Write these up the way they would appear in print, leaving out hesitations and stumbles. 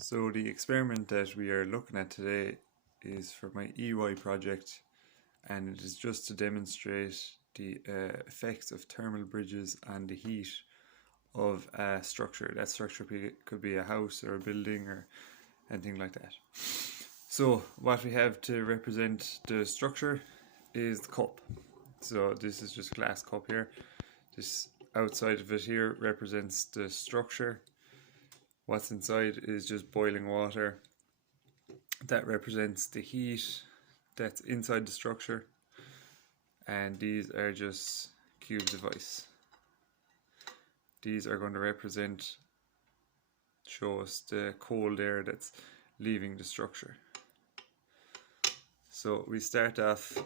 So the experiment that we are looking at today is for my EY project, and it is just to demonstrate the effects of thermal bridges on the heat of a structure. That structure could be a house or a building or anything like that. So what we have to represent the structure is the cup. So this is just a glass cup here. This outside of it here represents the structure. What's inside is just boiling water. That represents the heat that's inside the structure, and these are just cubes of ice. These are going to show us the cold air that's leaving the structure. So we start off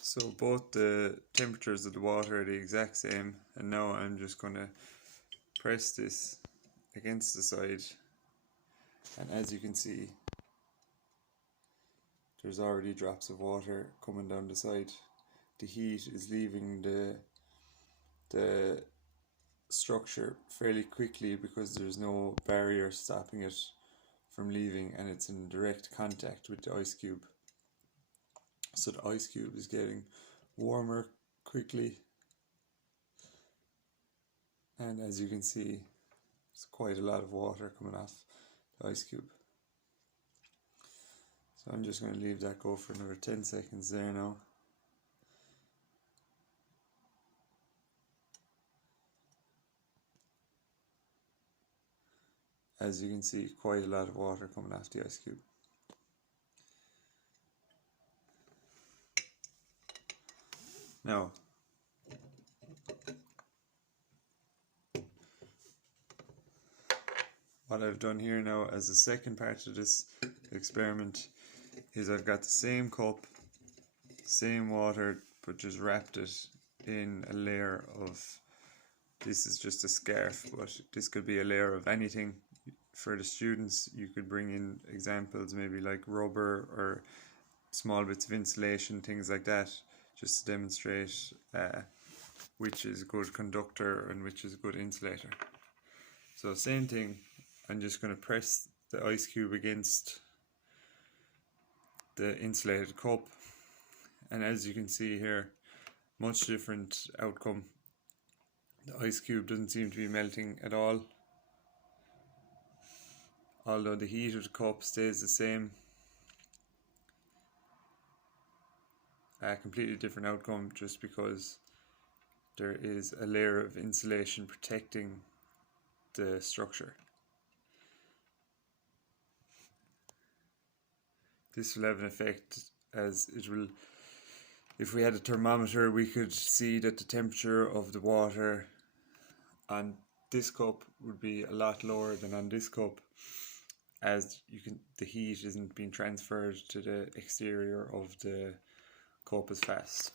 so both the temperatures of the water are the exact same, and now I'm just going to press this against the side, and as you can see there's already drops of water coming down the side. The heat is leaving the structure fairly quickly because there's no barrier stopping it from leaving, and it's in direct contact with the ice cube. So the ice cube is getting warmer quickly, and as you can see there's quite a lot of water coming off the ice cube. So I'm just going to leave that go for another 10 seconds there now. As you can see, quite a lot of water coming off the ice cube. Now, what I've done here now as the second part of this experiment is I've got the same cup, same water, but just wrapped it in a layer of, this is just a scarf, but this could be a layer of anything. For the students, you could bring in examples, maybe like rubber or small bits of insulation, things like that, just to demonstrate which is a good conductor and which is a good insulator. So same thing, I'm just going to press the ice cube against the insulated cup, and as you can see here, much different outcome. The ice cube doesn't seem to be melting at all, although the heat of the cup stays the same. A completely different outcome just because there is a layer of insulation protecting the structure. This will have an effect, as it will, if we had a thermometer, we could see that the temperature of the water on this cup would be a lot lower than on this cup, as the heat isn't being transferred to the exterior of the cup as fast.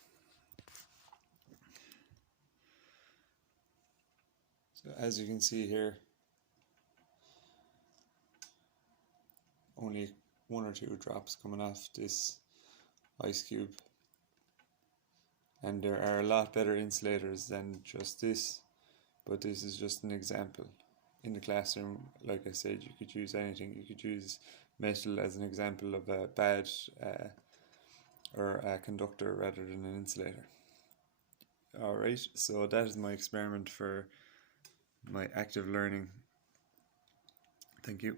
So as you can see here, only 1 or 2 drops coming off this ice cube, and there are a lot better insulators than just this, but this is just an example. In the classroom, like I said, you could use anything. You could use metal as an example of a bad or a conductor rather than an insulator. Alright, so that is my experiment for my active learning. Thank you.